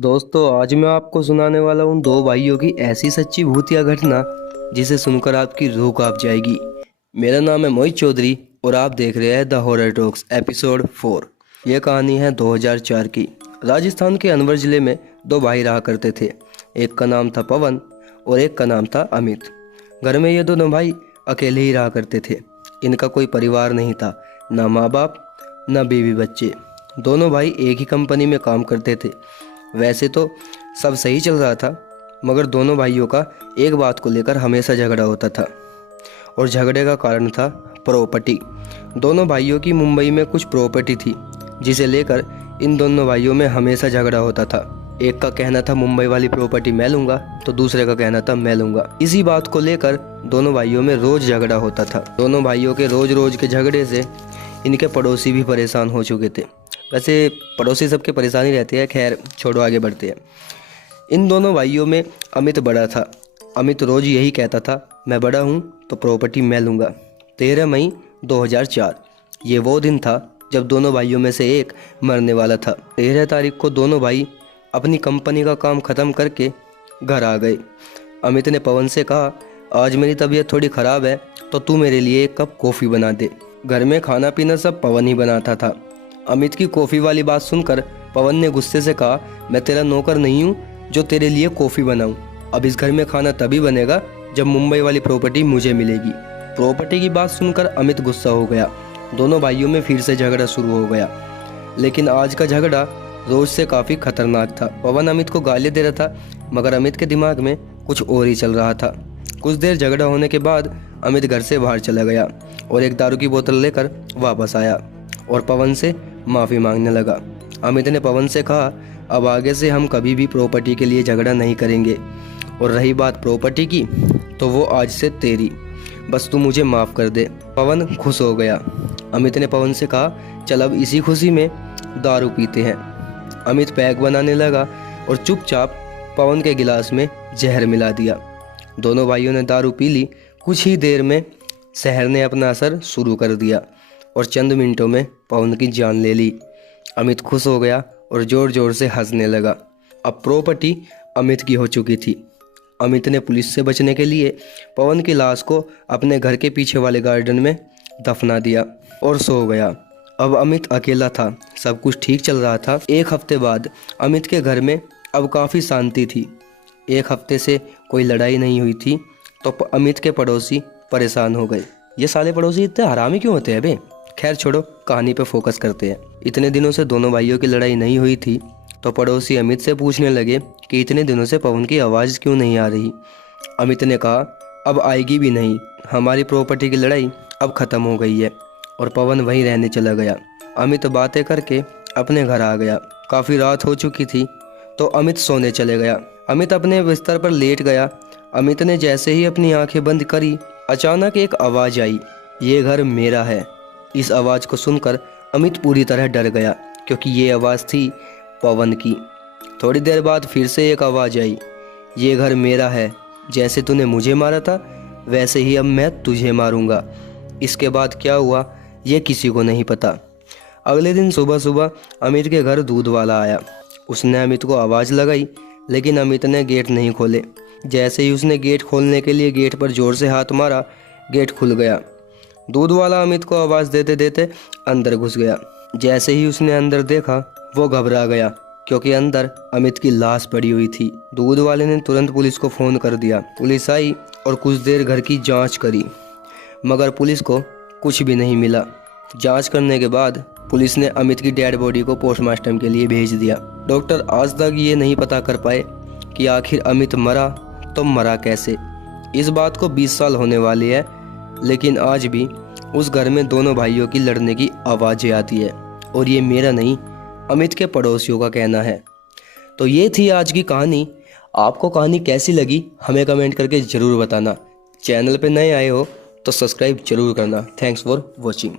दोस्तों आज मैं आपको सुनाने वाला हूँ दो भाइयों की ऐसी सच्ची भूतिया घटना जिसे सुनकर आपकी रूह कांप जाएगी। मेरा नाम है मोहित चौधरी और आप देख रहे हैं द हॉरर टॉक्स एपिसोड 4। यह कहानी है 2004 की। राजस्थान के अलवर जिले में दो भाई रहा करते थे। एक का नाम था पवन और एक का नाम था अमित। घर में ये दोनों भाई अकेले ही रहा करते थे। इनका कोई परिवार नहीं था, ना माँ बाप ना बीवी बच्चे। दोनों भाई एक ही कंपनी में काम करते थे। वैसे तो सब सही चल रहा था, मगर दोनों भाइयों का एक बात को लेकर हमेशा झगड़ा होता था और झगड़े का कारण था प्रॉपर्टी। दोनों भाइयों की मुंबई में कुछ प्रॉपर्टी थी जिसे लेकर इन दोनों भाइयों में हमेशा झगड़ा होता था। एक का कहना था मुंबई वाली प्रॉपर्टी मैं लूँगा तो दूसरे का कहना था मैं लूँगा। इसी बात को लेकर दोनों भाइयों में रोज झगड़ा होता था। दोनों भाइयों के रोज रोज के झगड़े से इनके पड़ोसी भी परेशान हो चुके थे। वैसे पड़ोसी सबके परेशानी रहती है, खैर छोड़ो आगे बढ़ते हैं। इन दोनों भाइयों में अमित बड़ा था। अमित रोज यही कहता था मैं बड़ा हूँ तो प्रॉपर्टी मैं लूँगा। 13 मई 2004 ये वो दिन था जब दोनों भाइयों में से एक मरने वाला था। 13 तारीख को दोनों भाई अपनी कंपनी का काम ख़त्म करके घर आ गए। अमित ने पवन से कहा आज मेरी तबीयत थोड़ी ख़राब है तो तू मेरे लिए एक कप कॉफ़ी बना दे। घर में खाना पीना सब पवन ही बनाता था। अमित की कॉफ़ी वाली बात सुनकर पवन ने गुस्से से कहा मैं तेरा नौकर नहीं हूँ जो तेरे लिए कॉफ़ी बनाऊँ। अब इस घर में खाना तभी बनेगा जब मुंबई वाली प्रॉपर्टी मुझे मिलेगी। प्रॉपर्टी की बात सुनकर अमित गुस्सा हो गया। दोनों भाइयों में फिर से झगड़ा शुरू हो गया, लेकिन आज का झगड़ा रोज से काफ़ी खतरनाक था। पवन अमित को गालियाँ दे रहा था, मगर अमित के दिमाग में कुछ और ही चल रहा था। कुछ देर झगड़ा होने के बाद अमित घर से बाहर चला गया और एक दारू की बोतल लेकर वापस आया और पवन से माफ़ी मांगने लगा। अमित ने पवन से कहा अब आगे से हम कभी भी प्रॉपर्टी के लिए झगड़ा नहीं करेंगे, और रही बात प्रॉपर्टी की तो वो आज से तेरी, बस तू मुझे माफ़ कर दे। पवन खुश हो गया। अमित ने पवन से कहा चल अब इसी खुशी में दारू पीते हैं। अमित पैक बनाने लगा और चुपचाप पवन के गिलास में जहर मिला दिया। दोनों भाइयों ने दारू पी ली। कुछ ही देर में जहर ने अपना असर शुरू कर दिया और चंद मिनटों में पवन की जान ले ली। अमित खुश हो गया और ज़ोर ज़ोर से हंसने लगा। अब प्रॉपर्टी अमित की हो चुकी थी। अमित ने पुलिस से बचने के लिए पवन की लाश को अपने घर के पीछे वाले गार्डन में दफना दिया और सो गया। अब अमित अकेला था, सब कुछ ठीक चल रहा था। एक हफ्ते बाद अमित के घर में अब काफ़ी शांति थी। एक हफ्ते से कोई लड़ाई नहीं हुई थी तो अमित के पड़ोसी परेशान हो गए। ये साले पड़ोसी इतने हरामी क्यों होते हैं बे? खैर छोड़ो, कहानी पे फोकस करते हैं। इतने दिनों से दोनों भाइयों की लड़ाई नहीं हुई थी तो पड़ोसी अमित से पूछने लगे कि इतने दिनों से पवन की आवाज़ क्यों नहीं आ रही। अमित ने कहा अब आएगी भी नहीं, हमारी प्रॉपर्टी की लड़ाई अब ख़त्म हो गई है, और पवन वहीं रहने चला गया। अमित बातें करके अपने घर आ गया। काफ़ी रात हो चुकी थी तो अमित सोने चले गया। अमित अपने बिस्तर पर लेट गया। अमित ने जैसे ही अपनी आंखें बंद करी, अचानक एक आवाज़ आई, ये घर मेरा है। इस आवाज़ को सुनकर अमित पूरी तरह डर गया, क्योंकि ये आवाज़ थी पवन की। थोड़ी देर बाद फिर से एक आवाज़ आई, ये घर मेरा है, जैसे तूने मुझे मारा था वैसे ही अब मैं तुझे मारूंगा। इसके बाद क्या हुआ ये किसी को नहीं पता। अगले दिन सुबह सुबह अमित के घर दूध वाला आया। उसने अमित को आवाज़ लगाई, लेकिन अमित ने गेट नहीं खोले। जैसे ही उसने गेट खोलने के लिए गेट पर ज़ोर से हाथ मारा, गेट खुल गया। दूध वाला अमित को आवाज़ देते देते अंदर घुस गया। जैसे ही उसने अंदर देखा वो घबरा गया, क्योंकि अंदर अमित की लाश पड़ी हुई थी। दूध वाले ने तुरंत पुलिस को फ़ोन कर दिया। पुलिस आई और कुछ देर घर की जांच करी, मगर पुलिस को कुछ भी नहीं मिला। जांच करने के बाद पुलिस ने अमित की डेड बॉडी को पोस्टमार्टम के लिए भेज दिया। डॉक्टर आज तक ये नहीं पता कर पाए कि आखिर अमित मरा तो मरा कैसे। इस बात को 20 साल होने वाले हैं, लेकिन आज भी उस घर में दोनों भाइयों की लड़ने की आवाज़ें आती है, और ये मेरा नहीं अमित के पड़ोसियों का कहना है। तो ये थी आज की कहानी। आपको कहानी कैसी लगी हमें कमेंट करके ज़रूर बताना। चैनल पे नए आए हो तो सब्सक्राइब जरूर करना। Thanks for watching.